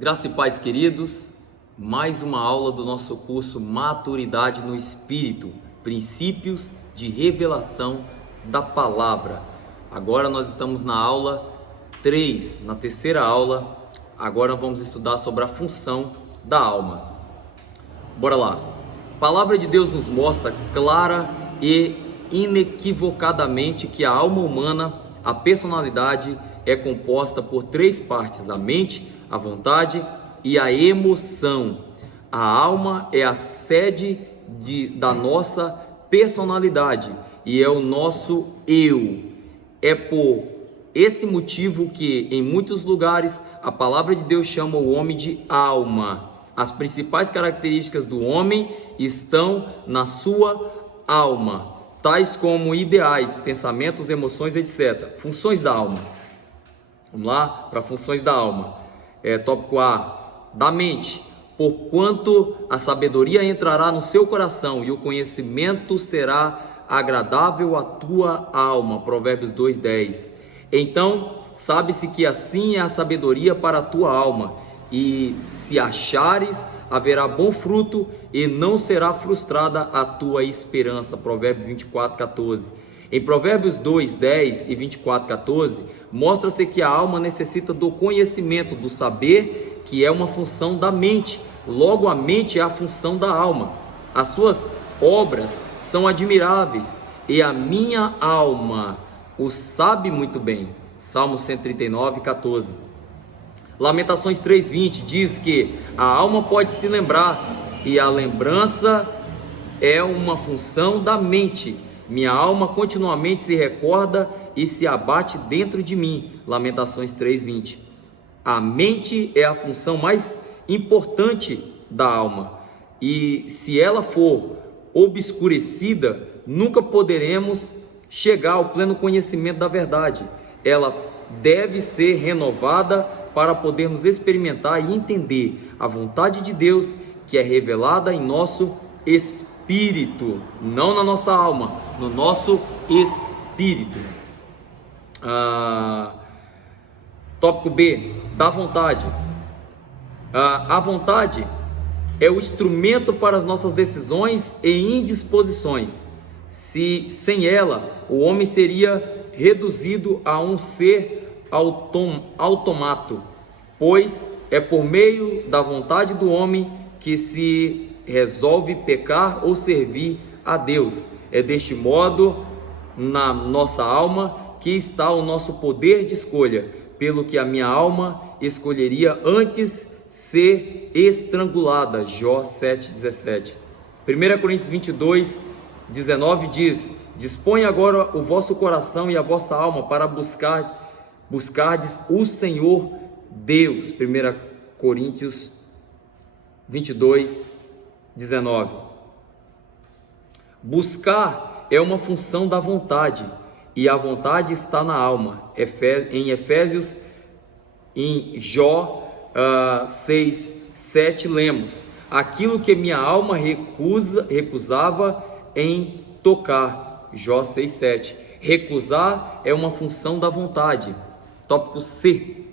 Graça e paz, queridos, mais uma aula do nosso curso Maturidade no Espírito, Princípios de Revelação da Palavra. Agora nós estamos na aula 3, na terceira aula. Agora vamos estudar sobre a função da alma. Bora lá. A palavra de Deus nos mostra clara e inequivocadamente que a alma humana, a personalidade, é composta por três partes: a mente, a vontade e a emoção. A alma é a sede da nossa personalidade e é o nosso eu. É por esse motivo que em muitos lugares a palavra de Deus chama o homem de alma. As principais características do homem estão na sua alma, tais como ideais, pensamentos, emoções, etc. Funções da alma. Vamos lá para funções da alma. Tópico A, da mente. Porquanto a sabedoria entrará no seu coração e o conhecimento será agradável à tua alma. Provérbios 2:10. Então, sabe-se que assim é a sabedoria para a tua alma, e se achares, haverá bom fruto e não será frustrada a tua esperança. Provérbios 24:14. Em Provérbios 2:10 e 24:14, mostra-se que a alma necessita do conhecimento, do saber, que é uma função da mente. Logo, a mente é a função da alma. As suas obras são admiráveis e a minha alma o sabe muito bem. Salmo 139:14. Lamentações 3:20 diz que a alma pode se lembrar e a lembrança é uma função da mente. Minha alma continuamente se recorda e se abate dentro de mim. Lamentações 3:20. A mente é a função mais importante da alma, e se ela for obscurecida, nunca poderemos chegar ao pleno conhecimento da verdade. Ela deve ser renovada para podermos experimentar e entender a vontade de Deus, que é revelada em nosso espírito, não na nossa alma, no nosso espírito. Tópico B, da vontade. A vontade é o instrumento para as nossas decisões e indisposições. Sem ela, o homem seria reduzido a um ser automato, pois é por meio da vontade do homem que se resolve pecar ou servir a Deus. É deste modo, na nossa alma, que está o nosso poder de escolha, pelo que a minha alma escolheria antes ser estrangulada. Jó 7:17. 1 Coríntios 22:19 diz: dispõe agora o vosso coração e a vossa alma para buscardes o Senhor Deus. 1 Coríntios 22:19. Buscar é uma função da vontade, e a vontade está na alma. Em Efésios, em Jó 6:7, lemos: aquilo que minha alma recusava em tocar. Jó 6:7. Recusar é uma função da vontade. Tópico C,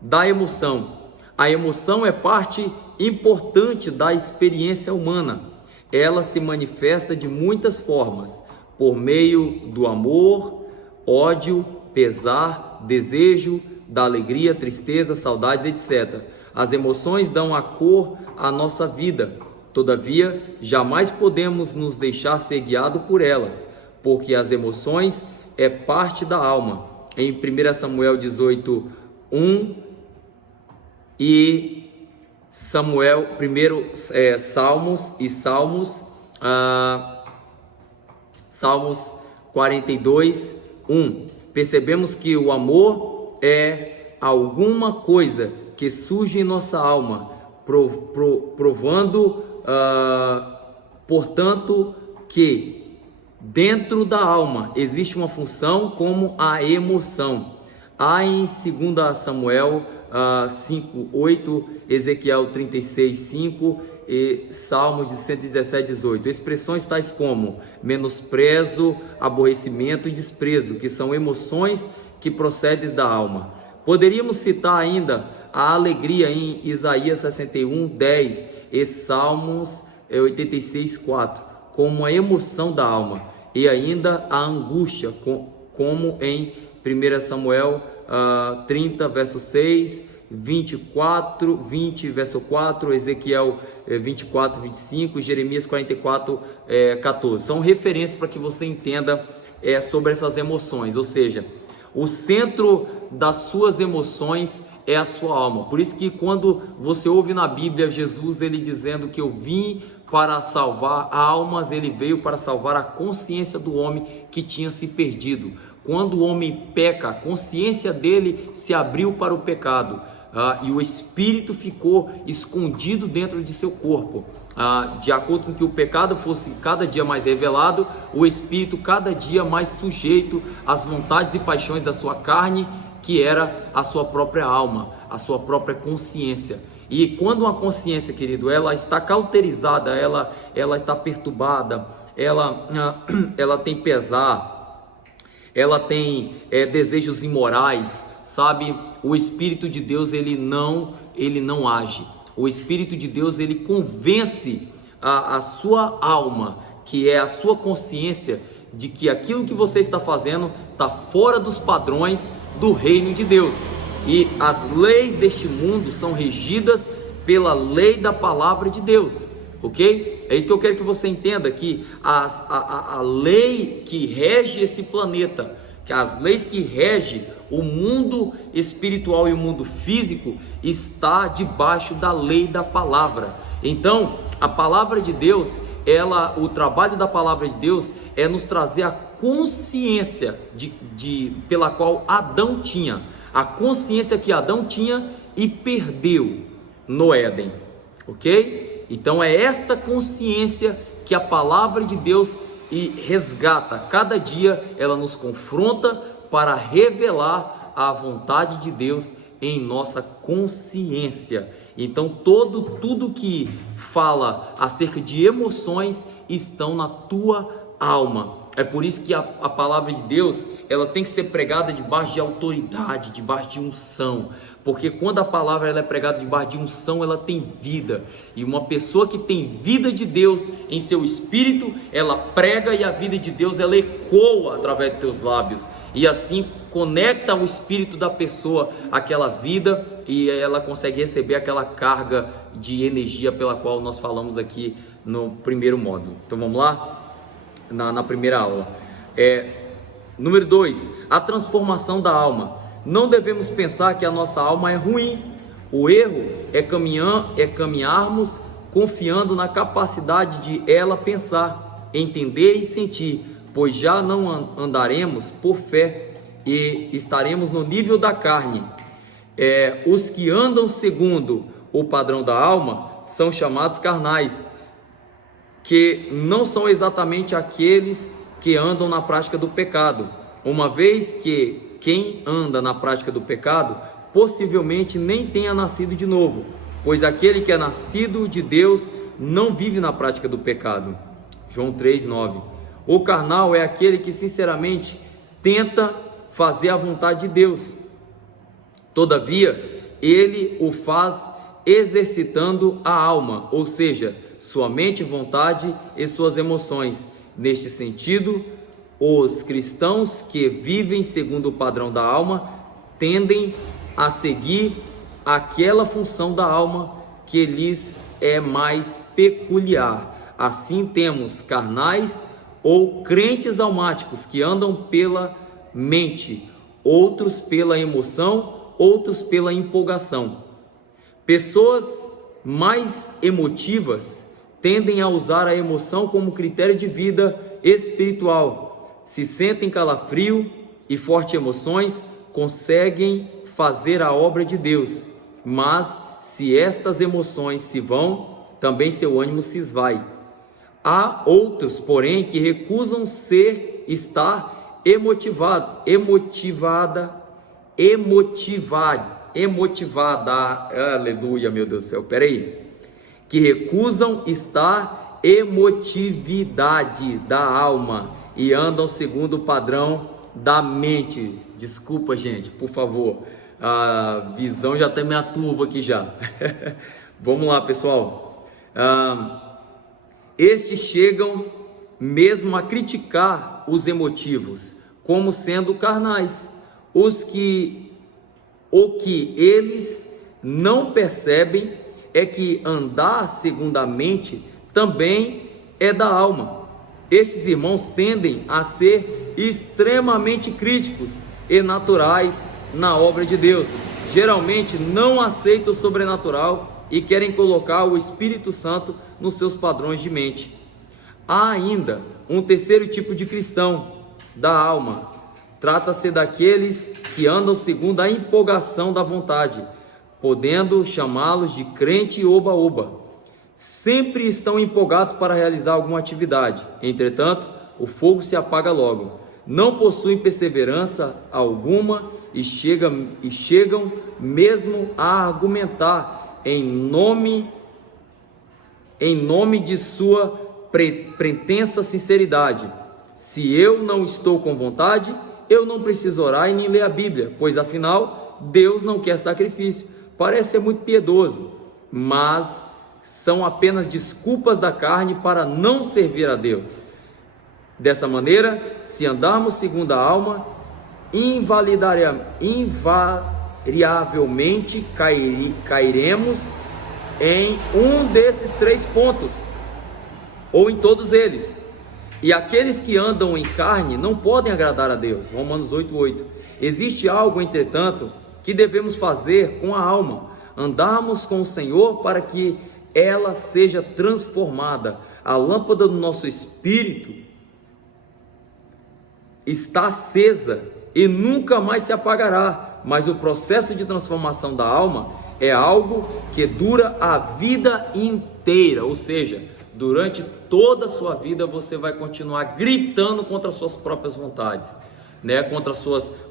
da emoção. A emoção é parte importante da experiência humana. Ela se manifesta de muitas formas, por meio do amor, ódio, pesar, desejo, da alegria, tristeza, saudades, etc. As emoções dão a cor à nossa vida. Todavia, jamais podemos nos deixar ser guiados por elas, porque as emoções é parte da alma. Em 1 Samuel 18:1 e Salmos 42:1, percebemos que o amor é alguma coisa que surge em nossa alma, provando, portanto, que dentro da alma existe uma função como a emoção. Há em 2 Samuel 5:8, Ezequiel 36:5 e Salmos de 117:18, expressões tais como menosprezo, aborrecimento e desprezo, que são emoções que procedem da alma. Poderíamos citar ainda a alegria em Isaías 61:10 e Salmos 86:4, como a emoção da alma, e ainda a angústia, como em 1 Samuel 30, verso 6, 20, verso 4, Ezequiel 24, 25, Jeremias 44, 14. São referências para que você entenda sobre essas emoções, ou seja, o centro das suas emoções é a sua alma. Por isso que quando você ouve na Bíblia Jesus ele dizendo que eu vim para salvar almas, ele veio para salvar a consciência do homem que tinha se perdido. Quando o homem peca, a consciência dele se abriu para o pecado, e o espírito ficou escondido dentro de seu corpo. De acordo com que o pecado fosse cada dia mais revelado, o espírito cada dia mais sujeito às vontades e paixões da sua carne, que era a sua própria alma, a sua própria consciência. E quando uma consciência, querido, ela está cauterizada, ela está perturbada, ela tem pesar, ela tem desejos imorais, sabe? O Espírito de Deus ele não age. O Espírito de Deus ele convence a sua alma, que é a sua consciência, de que aquilo que você está fazendo está fora dos padrões do reino de Deus. E as leis deste mundo são regidas pela lei da palavra de Deus, ok? É isso que eu quero que você entenda, que a lei que rege esse planeta, que as leis que regem o mundo espiritual e o mundo físico está debaixo da lei da palavra. Então, a palavra de Deus, o trabalho da palavra de Deus é nos trazer a consciência pela qual Adão tinha, a consciência que Adão tinha e perdeu no Éden, ok? Então é essa consciência que a palavra de Deus resgata. Cada dia ela nos confronta para revelar a vontade de Deus em nossa consciência. Então tudo que fala acerca de emoções estão na tua alma. É por isso que a palavra de Deus ela tem que ser pregada debaixo de autoridade, debaixo de unção. Porque quando a palavra ela é pregada debaixo de unção, ela tem vida. E uma pessoa que tem vida de Deus em seu espírito, ela prega e a vida de Deus ela ecoa através dos teus lábios. E assim conecta o espírito da pessoa àquela vida e ela consegue receber aquela carga de energia pela qual nós falamos aqui no primeiro módulo. Então vamos lá? Na primeira aula. Número 2, a transformação da alma. Não devemos pensar que a nossa alma é ruim. O erro é caminharmos confiando na capacidade de ela pensar, entender e sentir, pois já não andaremos por fé e estaremos no nível da carne. Os que andam segundo o padrão da alma são chamados carnais, que não são exatamente aqueles que andam na prática do pecado, uma vez que quem anda na prática do pecado possivelmente nem tenha nascido de novo, pois aquele que é nascido de Deus não vive na prática do pecado. João 3:9. O carnal é aquele que sinceramente tenta fazer a vontade de Deus, todavia ele o faz exercitando a alma, ou seja, sua mente, vontade e suas emoções. Neste sentido, os cristãos que vivem segundo o padrão da alma tendem a seguir aquela função da alma que lhes é mais peculiar. Assim temos carnais ou crentes almáticos que andam pela mente, outros pela emoção, outros pela empolgação. Pessoas mais emotivas tendem a usar a emoção como critério de vida espiritual. Se sentem calafrio e fortes emoções, conseguem fazer a obra de Deus. Mas se estas emoções se vão, também seu ânimo se esvai. Há outros, porém, que recusam estar emotivada, aleluia, meu Deus do céu, que recusam estar emotividade da alma e andam segundo o padrão da mente. Desculpa, gente, por favor, A visão já está meio turva aqui já. Vamos lá, pessoal. Estes chegam mesmo a criticar os emotivos como sendo carnais. O que eles não percebem é que andar segundo a mente também é da alma. Estes irmãos tendem a ser extremamente críticos e naturais na obra de Deus. Geralmente não aceitam o sobrenatural e querem colocar o Espírito Santo nos seus padrões de mente. Há ainda um terceiro tipo de cristão da alma. Trata-se daqueles que andam segundo a empolgação da vontade, podendo chamá-los de crente oba-oba. Sempre estão empolgados para realizar alguma atividade, entretanto, o fogo se apaga logo. Não possuem perseverança alguma e chegam mesmo a argumentar em nome de sua pretensa sinceridade. Se eu não estou com vontade, eu não preciso orar e nem ler a Bíblia, pois afinal Deus não quer sacrifício. Parece ser muito piedoso, mas são apenas desculpas da carne para não servir a Deus. Dessa maneira, se andarmos segundo a alma, invariavelmente cairemos em um desses três pontos, ou em todos eles. E aqueles que andam em carne não podem agradar a Deus. Romanos 8:8. Existe algo, entretanto, que devemos fazer com a alma: andarmos com o Senhor para que ela seja transformada. A lâmpada do nosso espírito está acesa e nunca mais se apagará, mas o processo de transformação da alma é algo que dura a vida inteira, ou seja, durante toda a sua vida você vai continuar gritando contra as suas próprias vontades, contra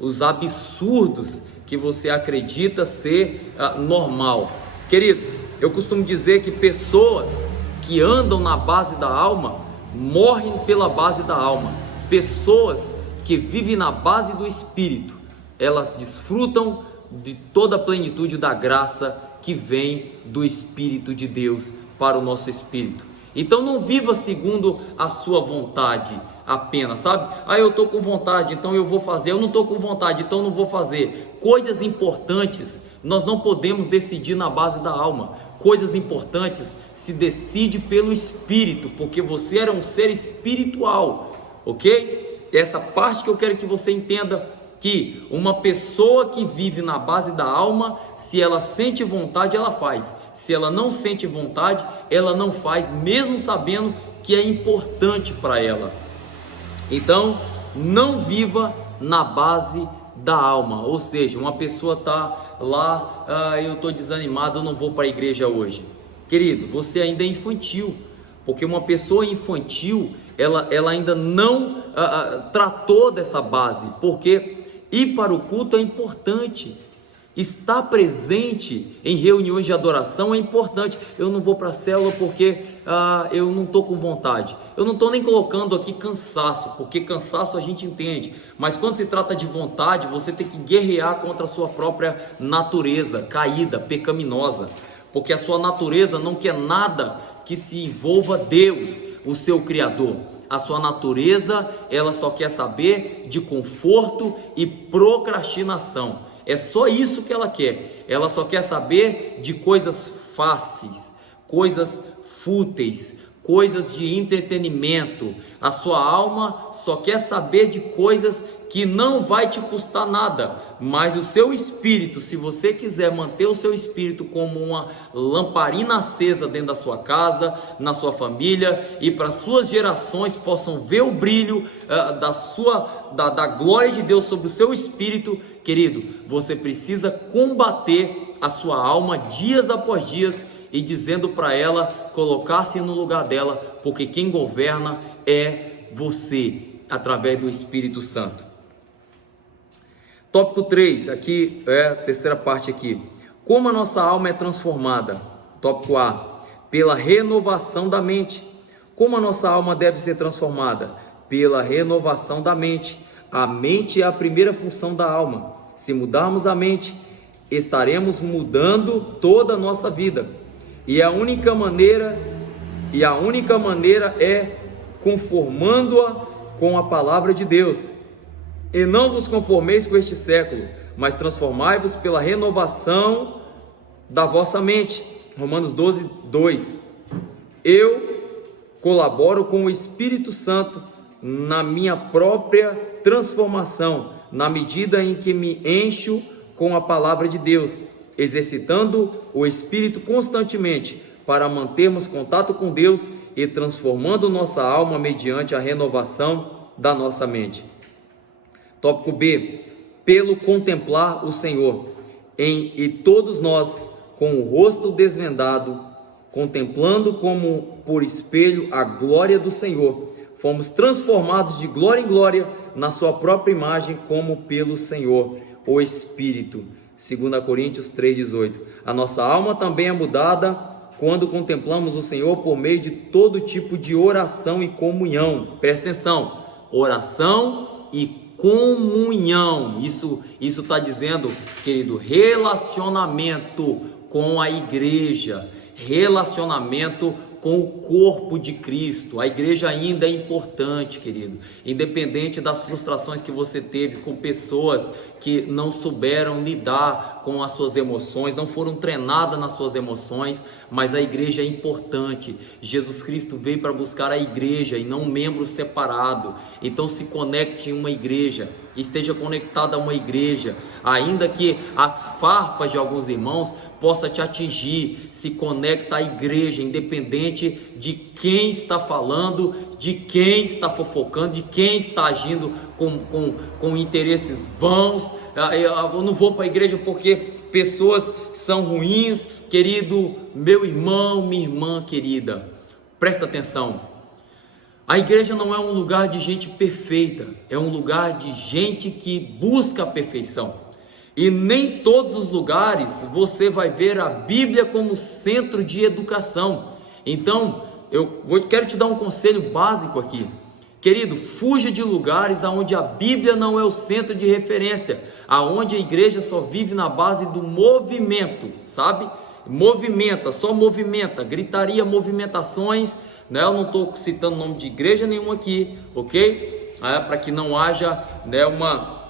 os absurdos que você acredita ser normal. Queridos, eu costumo dizer que pessoas que andam na base da alma morrem pela base da alma. Pessoas que vivem na base do Espírito, elas desfrutam de toda a plenitude da graça que vem do Espírito de Deus para o nosso espírito. Então não viva segundo a sua vontade apenas, sabe? Eu estou com vontade, então eu vou fazer. Eu não estou com vontade, então não vou fazer. Coisas importantes nós não podemos decidir na base da alma. Coisas importantes se decide pelo Espírito, porque você era um ser espiritual, ok? Essa parte que eu quero que você entenda, que uma pessoa que vive na base da alma, se ela sente vontade, ela faz. Se ela não sente vontade, ela não faz, mesmo sabendo que é importante para ela. Então, não viva na base da alma. Ou seja, uma pessoa está lá, eu estou desanimado, eu não vou para a igreja hoje. Querido, você ainda é infantil, porque uma pessoa infantil, ela ainda não tratou dessa base, porque ir para o culto é importante. Estar presente em reuniões de adoração é importante. Eu não vou para a célula porque eu não estou com vontade. Eu não estou nem colocando aqui cansaço, porque cansaço a gente entende. Mas quando se trata de vontade, você tem que guerrear contra a sua própria natureza caída, pecaminosa. Porque a sua natureza não quer nada que se envolva Deus, o seu Criador. A sua natureza, ela só quer saber de conforto e procrastinação. É só isso que ela quer. Ela só quer saber de coisas fáceis, coisas fúteis, coisas de entretenimento. A sua alma só quer saber de coisas que não vai te custar nada. Mas o seu espírito, se você quiser manter o seu espírito como uma lamparina acesa dentro da sua casa, na sua família, e para suas gerações possam ver o brilho da glória de Deus sobre o seu espírito, querido, você precisa combater a sua alma dias após dias e dizendo para ela colocar-se no lugar dela, porque quem governa é você, através do Espírito Santo. Tópico 3, aqui é a terceira parte aqui. Como a nossa alma é transformada? Tópico A, pela renovação da mente. Como a nossa alma deve ser transformada? Pela renovação da mente. A mente é a primeira função da alma. Se mudarmos a mente, estaremos mudando toda a nossa vida. E a única maneira é conformando-a com a palavra de Deus. E não vos conformeis com este século, mas transformai-vos pela renovação da vossa mente. Romanos 12, 2. Eu colaboro com o Espírito Santo na minha própria transformação, na medida em que me encho com a palavra de Deus, exercitando o Espírito constantemente para mantermos contato com Deus e transformando nossa alma mediante a renovação da nossa mente. Tópico B. Pelo contemplar o Senhor. E todos nós, com o rosto desvendado, contemplando como por espelho a glória do Senhor, fomos transformados de glória em glória na sua própria imagem, como pelo Senhor, o Espírito. 2 Coríntios 3,18. A nossa alma também é mudada quando contemplamos o Senhor por meio de todo tipo de oração e comunhão. Presta atenção, oração e comunhão. Isso está dizendo, querido, relacionamento com a igreja, relacionamento com o corpo de Cristo. A igreja ainda é importante, querido, independente das frustrações que você teve com pessoas que não souberam lidar com as suas emoções, não foram treinadas nas suas emoções, mas a igreja é importante. Jesus Cristo veio para buscar a igreja e não um membro separado. Então se conecte em uma igreja, esteja conectado a uma igreja, ainda que as farpas de alguns irmãos possa te atingir. Se conecta à igreja, independente de quem está falando, de quem está fofocando, de quem está agindo com interesses vãos. Eu não vou para a igreja porque pessoas são ruins. Querido meu irmão, minha irmã querida, presta atenção. A igreja não é um lugar de gente perfeita, é um lugar de gente que busca a perfeição. E nem todos os lugares você vai ver a Bíblia como centro de educação. Então, quero te dar um conselho básico aqui. Querido, fuja de lugares onde a Bíblia não é o centro de referência, aonde a igreja só vive na base do movimento, sabe? Movimenta, só movimenta, gritaria, movimentações, né? Eu não estou citando nome de igreja nenhuma aqui, ok? Para que não haja, né, uma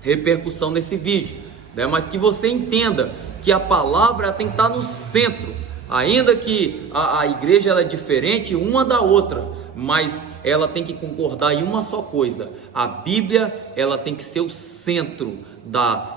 repercussão nesse vídeo, né? Mas que você entenda que a palavra tem que estar no centro, ainda que a igreja ela é diferente uma da outra, mas ela tem que concordar em uma só coisa: a Bíblia ela tem que ser o centro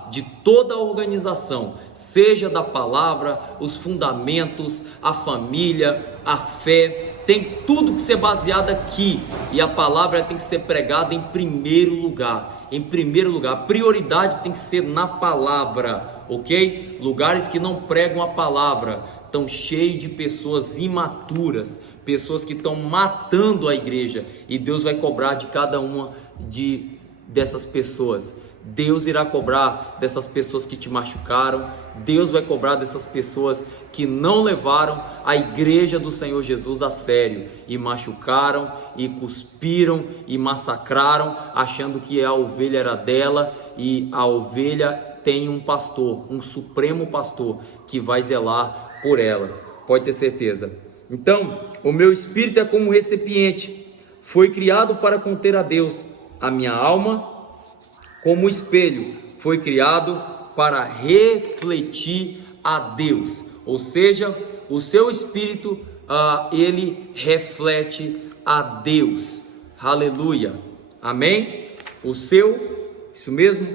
de toda a organização, seja da palavra, os fundamentos, a família, a fé, tem tudo que ser baseado aqui, e a palavra tem que ser pregada em primeiro lugar. Em primeiro lugar, a prioridade tem que ser na palavra, ok? Lugares que não pregam a palavra estão cheios de pessoas imaturas, pessoas que estão matando a igreja, e Deus vai cobrar de cada uma dessas pessoas. Deus irá cobrar dessas pessoas que te machucaram. Deus vai cobrar dessas pessoas que não levaram a igreja do Senhor Jesus a sério e machucaram e cuspiram e massacraram, achando que a ovelha era dela, e a ovelha tem um pastor, um supremo pastor que vai zelar por elas, pode ter certeza. Então, o meu espírito é como um recipiente, foi criado para conter a Deus. A minha alma, como espelho, foi criado para refletir a Deus. Ou seja, o seu espírito, ele reflete a Deus. Aleluia. Amém? Isso mesmo,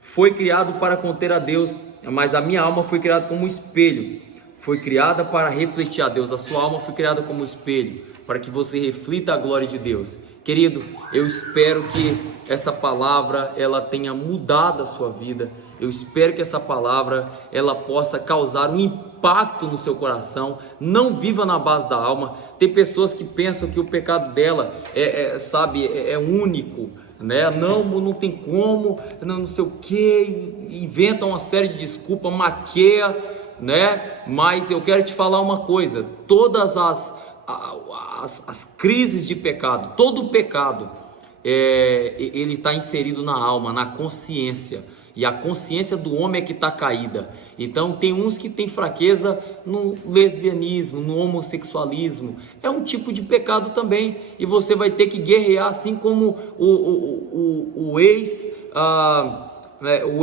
foi criado para conter a Deus, mas a minha alma foi criada como um espelho. Foi criada para refletir a Deus. A sua alma foi criada como um espelho, para que você reflita a glória de Deus. Querido, eu espero que essa palavra ela tenha mudado a sua vida. Eu espero que essa palavra ela possa causar um impacto no seu coração. Não viva na base da alma. Tem pessoas que pensam que o pecado dela é único, né? Não tem como, não sei o que, inventam uma série de desculpas, maqueia, né? Mas eu quero te falar uma coisa: todas as crises de pecado, todo o pecado, ele está inserido na alma, na consciência. E a consciência do homem é que está caída. Então tem uns que têm fraqueza no lesbianismo, no homossexualismo. É um tipo de pecado também. E você vai ter que guerrear, assim como o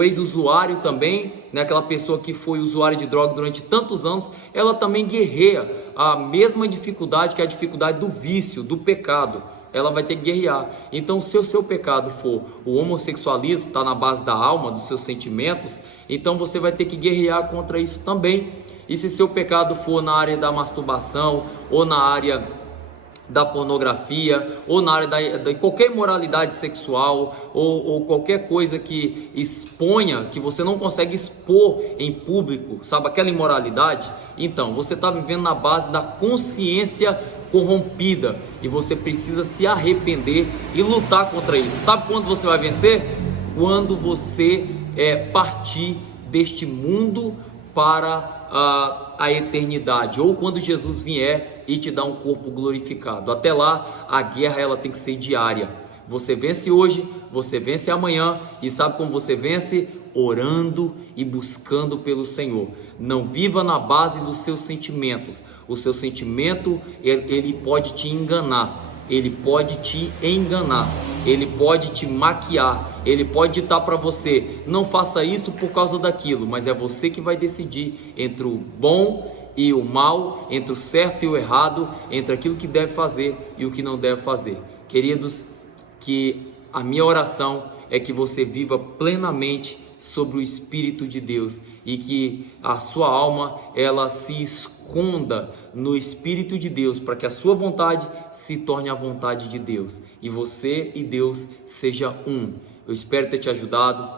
ex-usuário também, né? Aquela pessoa que foi usuário de droga durante tantos anos, ela também guerreia a mesma dificuldade, que é a dificuldade do vício, do pecado. Ela vai ter que guerrear. Então, se o seu pecado for o homossexualismo, está na base da alma, dos seus sentimentos, então você vai ter que guerrear contra isso também. E se seu pecado for na área da masturbação, ou na área da pornografia, ou na área da qualquer imoralidade sexual, ou qualquer coisa que exponha, que você não consegue expor em público, sabe, aquela imoralidade, então você está vivendo na base da consciência corrompida, e você precisa se arrepender e lutar contra isso. Sabe quando você vai vencer? Quando você partir deste mundo para a eternidade, ou quando Jesus vier e te dar um corpo glorificado. Até lá, a guerra ela tem que ser diária. Você vence hoje, você vence amanhã, e sabe como você vence? Orando e buscando pelo Senhor. Não viva na base dos seus sentimentos. O seu sentimento, ele pode te enganar. Ele pode te enganar, ele pode te maquiar, ele pode ditar para você: não faça isso por causa daquilo, mas é você que vai decidir entre o bom e o mal, entre o certo e o errado, entre aquilo que deve fazer e o que não deve fazer. Queridos, que a minha oração é que você viva plenamente sobre o Espírito de Deus, e que a sua alma ela se esconda no Espírito de Deus, para que a sua vontade se torne a vontade de Deus, e você e Deus seja um. Eu espero ter te ajudado,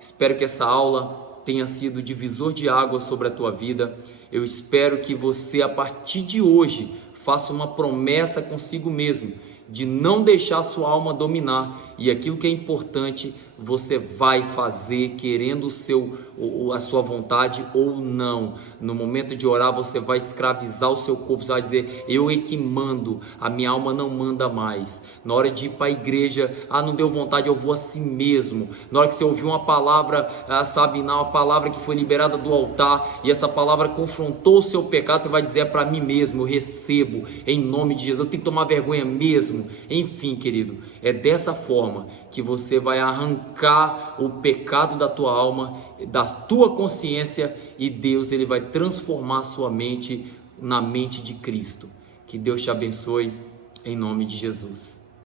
espero que essa aula tenha sido divisor de águas sobre a tua vida. Eu espero que você, a partir de hoje, faça uma promessa consigo mesmo, de não deixar a sua alma dominar, e aquilo que é importante você vai fazer, querendo a sua vontade ou não. No momento de orar, você vai escravizar o seu corpo, você vai dizer: eu é que mando, a minha alma não manda mais. Na hora de ir para a igreja, não deu vontade, eu vou assim mesmo. Na hora que você ouvir uma palavra, uma palavra que foi liberada do altar, e essa palavra confrontou o seu pecado, você vai dizer: é para mim mesmo, eu recebo, em nome de Jesus, eu tenho que tomar vergonha mesmo. Enfim, querido, é dessa forma que você vai arrancar o pecado da tua alma, da tua consciência, e Deus ele vai transformar a sua mente na mente de Cristo. Que Deus te abençoe, em nome de Jesus.